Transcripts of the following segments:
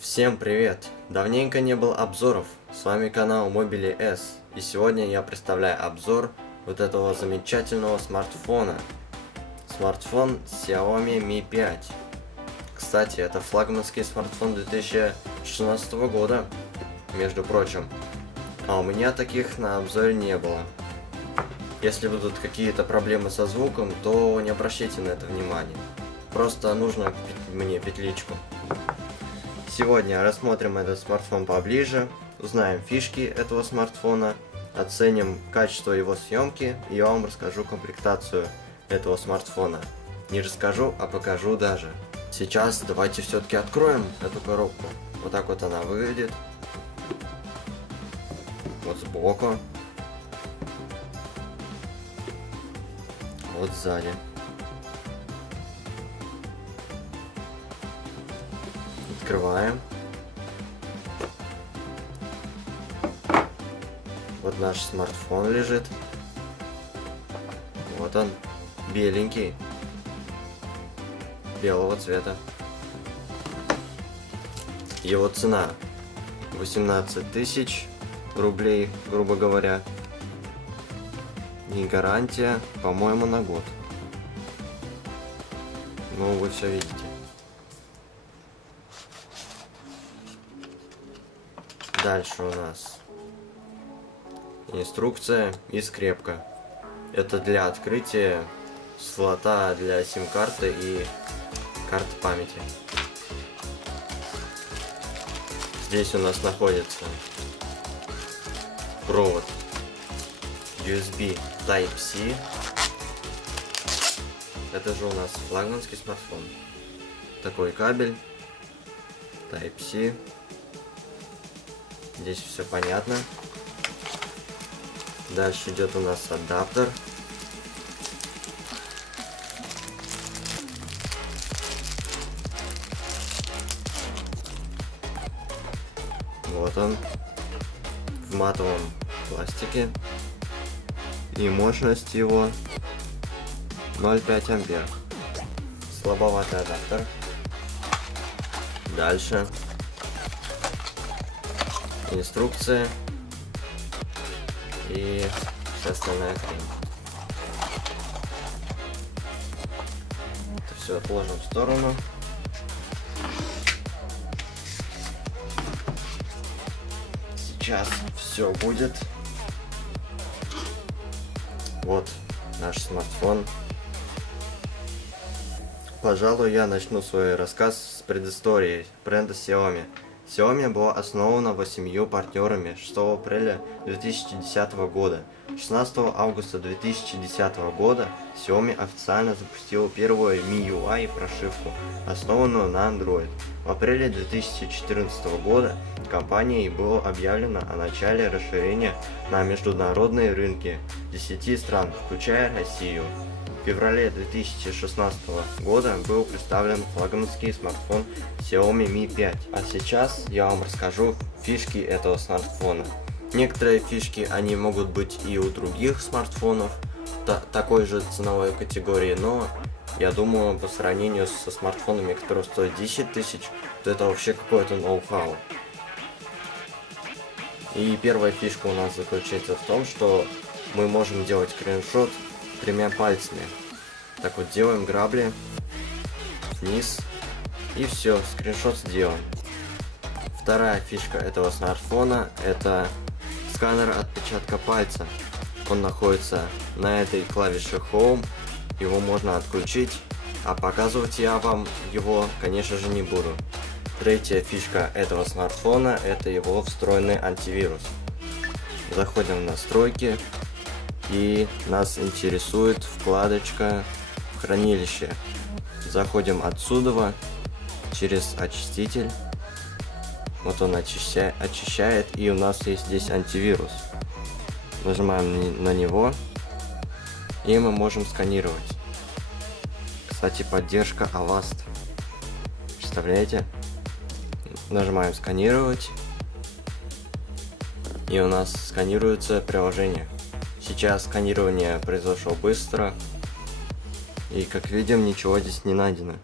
Всем привет! Давненько не было обзоров, с вами канал Mobily S, и сегодня я представляю обзор вот этого замечательного смартфона. Смартфон Xiaomi Mi 5. Кстати, это флагманский смартфон 2016 года, между прочим. А у меня таких на обзоре не было. Если будут какие-то проблемы со звуком, то не обращайте на это внимания. Просто нужно купить мне петличку. Сегодня рассмотрим этот смартфон поближе, узнаем фишки этого смартфона, оценим качество его съемки и я вам расскажу комплектацию этого смартфона. Не расскажу, а покажу даже. Сейчас давайте все-таки откроем эту коробку. Вот так вот она выглядит. Вот сбоку. Вот сзади. Открываем. Вот наш смартфон лежит. Вот он, беленький, белого цвета. Его цена 18 тысяч рублей, грубо говоря. И гарантия, по-моему, на год. Ну, вы все видите. Дальше у нас инструкция и скрепка. Это для открытия слота для сим-карты и карты памяти. Здесь у нас находится провод USB Type-C. Это же у нас флагманский смартфон. Такой кабель Type-C. Здесь все понятно. Дальше идет у нас адаптер. Вот он. В матовом пластике. И мощность его 0,5 ампер. Слабоватый адаптер. Дальше. Инструкция и вся остальная хрень. Это все отложим в сторону. Сейчас все будет. Вот наш смартфон. Пожалуй, я начну свой рассказ с предыстории бренда Xiaomi. Xiaomi была основана 8 партнерами 6 апреля 2010 года. 16 августа 2010 года Xiaomi официально запустила первую MIUI прошивку, основанную на Android. В апреле 2014 года компанией было объявлено о начале расширения на международные рынки 10 стран, включая Россию. В феврале 2016 года был представлен флагманский смартфон Xiaomi Mi 5. А сейчас я вам расскажу фишки этого смартфона. Некоторые фишки они могут быть и у других смартфонов такой же ценовой категории, но я думаю, по сравнению со смартфонами, которые стоят 10 тысяч, то это вообще какое-то ноу-хау. И первая фишка у нас заключается в том, что мы можем делать скриншот тремя пальцами. Так вот, делаем грабли вниз и все, скриншот сделан. Вторая фишка этого смартфона — это сканер отпечатка пальца. Он находится на этой клавише Home, его можно отключить, а показывать я вам его, конечно же, не буду. Третья фишка этого смартфона — это его встроенный антивирус. Заходим в настройки. И нас интересует вкладочка в хранилище. Заходим отсюда через очиститель. Вот он очищает, и у нас есть здесь антивирус. Нажимаем на него, и мы можем сканировать. Кстати, поддержка Avast. Представляете? Нажимаем сканировать, и у нас сканируется приложение. Сейчас сканирование произошло быстро, и как видим, ничего здесь не найдено.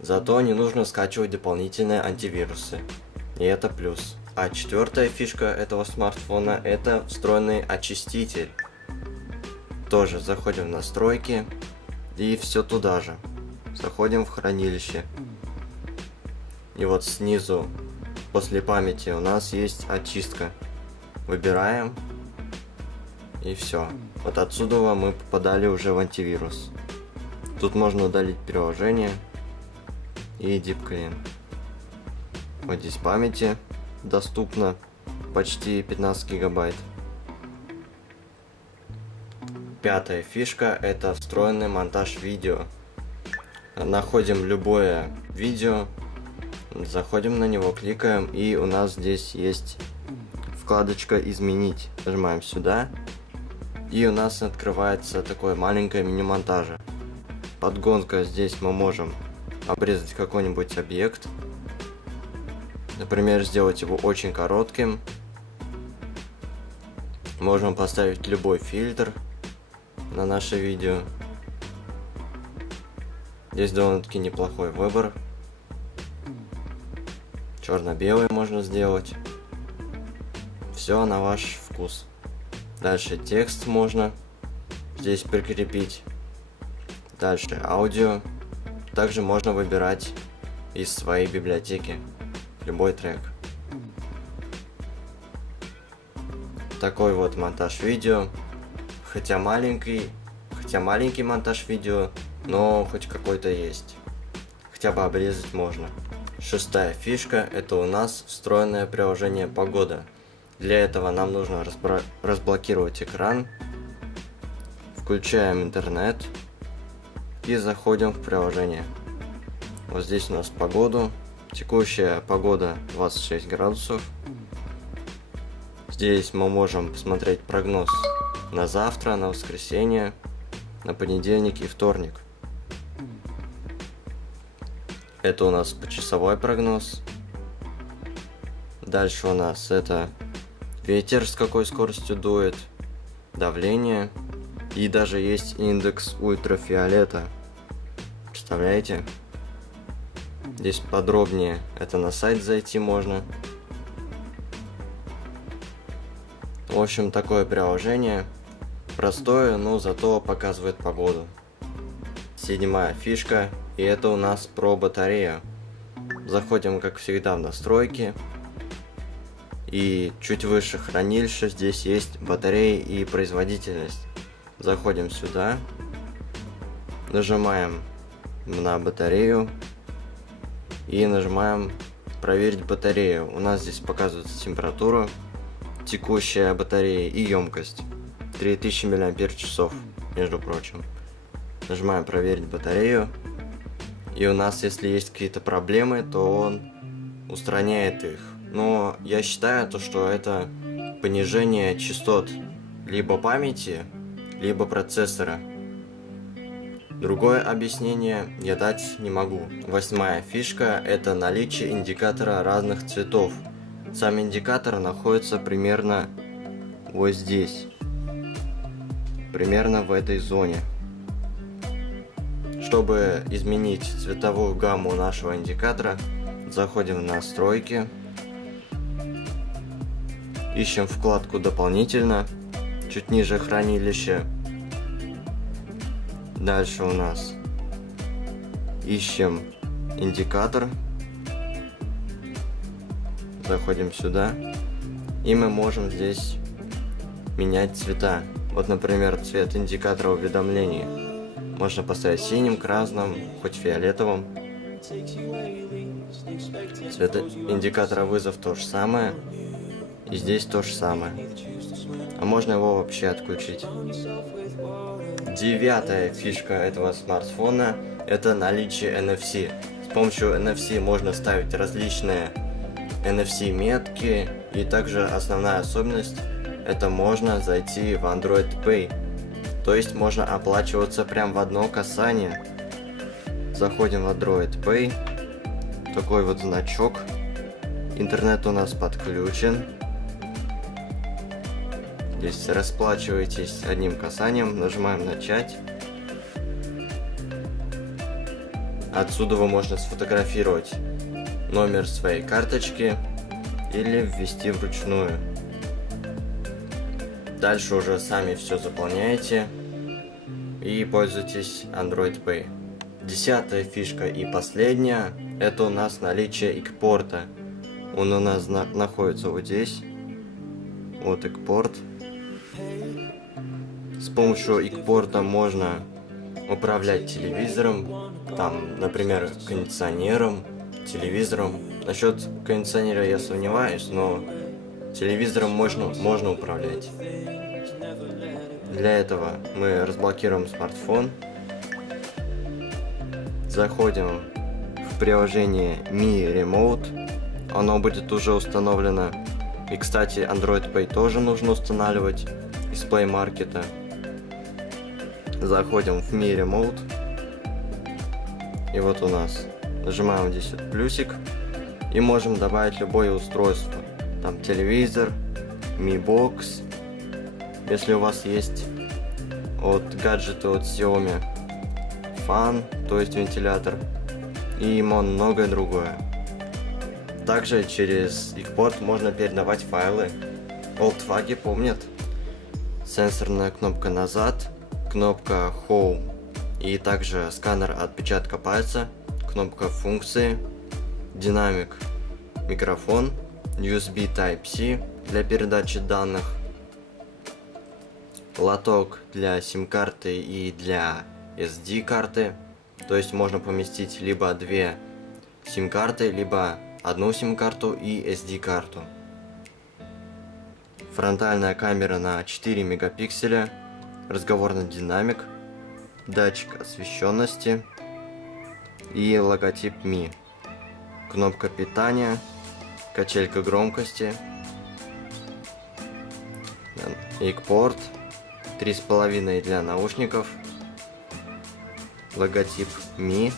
Зато не нужно скачивать дополнительные антивирусы. И это плюс. А четвертая фишка этого смартфона — это встроенный очиститель. Тоже заходим в настройки и все туда же. Заходим в хранилище. И вот снизу, после памяти, у нас есть очистка. Выбираем. И все. Вот отсюда мы попадали уже в антивирус. Тут можно удалить приложение и Deep Clean. Вот здесь памяти доступно почти 15 гигабайт. Пятая фишка — это встроенный монтаж видео. Находим любое видео, заходим на него, кликаем, и у нас здесь есть вкладочка «Изменить». Нажимаем сюда, и у нас открывается такое маленькое мини-монтажа. Подгонка: здесь мы можем обрезать какой-нибудь объект, например, сделать его очень коротким. Можем поставить любой фильтр на наше видео. Здесь довольно-таки неплохой выбор. Черно-белый можно сделать. Все на ваш вкус. Дальше текст можно здесь прикрепить. Дальше аудио. Также можно выбирать из своей библиотеки любой трек. Такой вот монтаж видео. Хотя маленький монтаж видео, но хоть какой-то есть. Хотя бы обрезать можно. Шестая фишка — это у нас встроенное приложение «Погода». Для этого нам нужно разблокировать экран, включаем интернет и заходим в приложение. Вот здесь у нас погоду. Текущая погода 26 градусов. Здесь мы можем посмотреть прогноз на завтра, на воскресенье, на понедельник и вторник. Это у нас почасовой прогноз. Дальше у нас это ветер, с какой скоростью дует, давление, и даже есть индекс ультрафиолета. Представляете? Здесь подробнее, это на сайт зайти можно. В общем, такое приложение простое, но зато показывает погоду. Седьмая фишка, и это у нас про батарею. Заходим, как всегда, в настройки. И чуть выше хранилища здесь есть батареи и производительность. Заходим сюда. Нажимаем на батарею. И нажимаем проверить батарею. У нас здесь показывается температура, текущая батарея и емкость. 3000 мАч, между прочим. Нажимаем проверить батарею. И у нас, если есть какие-то проблемы, то он устраняет их. Но я считаю, что это понижение частот либо памяти, либо процессора. Другое объяснение я дать не могу. Восьмая фишка — это наличие индикатора разных цветов. Сам индикатор находится примерно вот здесь. Примерно в этой зоне. Чтобы изменить цветовую гамму нашего индикатора, заходим в настройки. Ищем вкладку «Дополнительно», чуть ниже хранилища. Дальше у нас ищем индикатор. Заходим сюда. И мы можем здесь менять цвета. Вот, например, цвет индикатора уведомлений. Можно поставить синим, красным, хоть фиолетовым. Цвет индикатора вызов то же самое. И здесь то же самое. А можно его вообще отключить. Девятая фишка этого смартфона — это наличие NFC. С помощью NFC можно ставить различные NFC-метки. И также основная особенность — это можно зайти в Android Pay. То есть можно оплачиваться прям в одно касание. Заходим в Android Pay. Такой вот значок. Интернет у нас подключен. Здесь расплачиваетесь одним касанием, нажимаем начать. Отсюда вы можете сфотографировать номер своей карточки или ввести вручную. Дальше уже сами все заполняете и пользуйтесь Android Pay. 10-я фишка и последняя, это у нас наличие экпорта. Он у нас находится вот здесь. Вот экпорт. С помощью экпорта можно управлять телевизором, там, например, кондиционером, телевизором. Насчет кондиционера я сомневаюсь, но телевизором можно управлять. Для этого мы разблокируем смартфон, заходим в приложение Mi Remote, оно будет уже установлено. И, кстати, Android Pay тоже нужно устанавливать из Play Market. Заходим в Mi Remote, и вот у нас нажимаем здесь вот плюсик, и можем добавить любое устройство, там телевизор, Mi Box, если у вас есть от гаджета от Xiaomi, фан, то есть вентилятор, и многое другое. Также через экспорт можно передавать файлы. Олдфаги помнят. Сенсорная кнопка назад, кнопка Home и также сканер отпечатка пальца, кнопка функции, динамик, микрофон, USB Type-C для передачи данных, лоток для сим-карты и для SD-карты, то есть можно поместить либо две сим-карты, либо одну сим-карту и SD-карту. Фронтальная камера на 4 мегапикселя, разговорный динамик, датчик освещенности и логотип Mi. Кнопка питания, качелька громкости, экпорт, 3,5 для наушников, логотип Mi,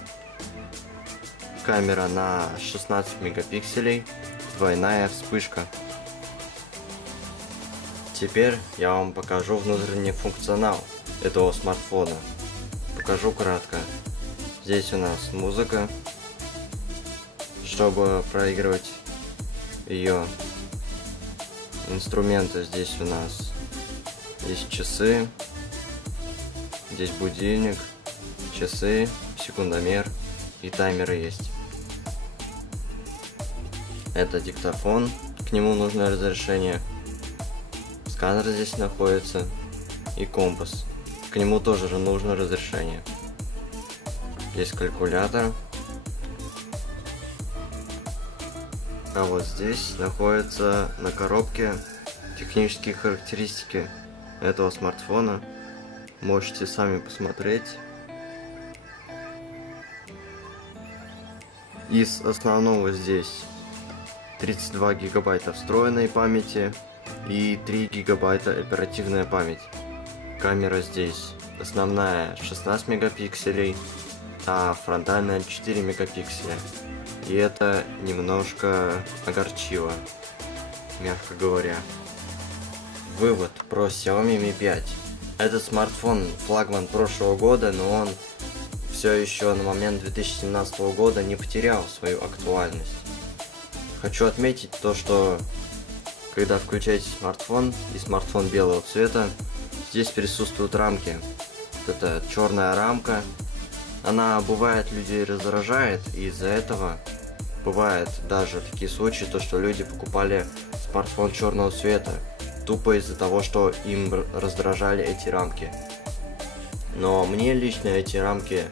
камера на 16 мегапикселей, двойная вспышка. Теперь я вам покажу внутренний функционал этого смартфона. Покажу кратко. Здесь у нас музыка, чтобы проигрывать ее. Инструменты здесь у нас есть часы, здесь будильник, часы, секундомер и таймеры есть. Это диктофон, к нему нужно разрешение. Сканер здесь находится и компас, к нему тоже же нужно разрешение. Есть калькулятор. А вот здесь находится на коробке технические характеристики этого смартфона. Можете сами посмотреть. Из основного здесь 32 гигабайта встроенной памяти и 3 гигабайта оперативная память. Камера здесь основная 16 мегапикселей, а фронтальная 4 мегапикселя. И это немножко огорчило, мягко говоря. Вывод про Xiaomi Mi 5. Этот смартфон флагман прошлого года, но он все еще на момент 2017 года не потерял свою актуальность. Хочу отметить то, что когда включаете смартфон и смартфон белого цвета, здесь присутствуют рамки. Вот эта черная рамка, она бывает людей раздражает, и из-за этого бывает даже такие случаи, то что люди покупали смартфон черного цвета, тупо из-за того, что им раздражали эти рамки. Но мне лично эти рамки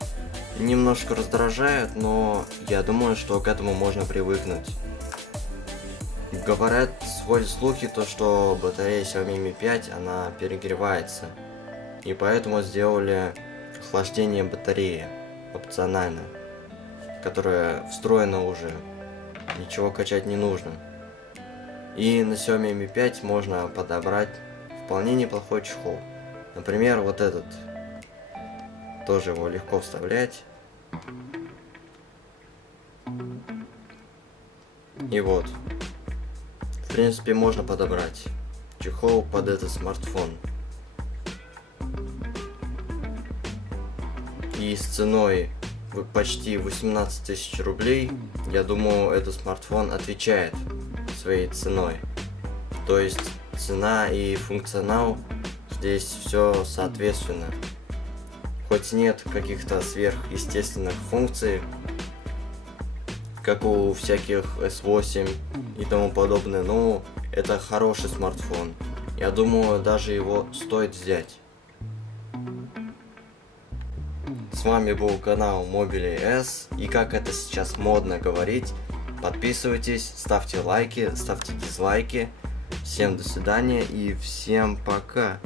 немножко раздражают, но я думаю, что к этому можно привыкнуть. Говорят, ходят слухи, то что батарея Xiaomi Mi 5 она перегревается, и поэтому сделали охлаждение батареи опционально, которое встроено уже, ничего качать не нужно. И на Xiaomi Mi 5 можно подобрать вполне неплохой чехол. Например, вот этот. Тоже его легко вставлять. И вот. В принципе, можно подобрать чехол под этот смартфон. И с ценой почти 18 тысяч рублей, я думаю, этот смартфон отвечает своей ценой. То есть цена и функционал здесь все соответственно. Хоть нет каких-то сверхъестественных функций, как у всяких S8 и тому подобное, но это хороший смартфон. Я думаю, даже его стоит взять. С вами был канал Mobily S, и как это сейчас модно говорить, подписывайтесь, ставьте лайки, ставьте дизлайки. Всем до свидания и всем пока.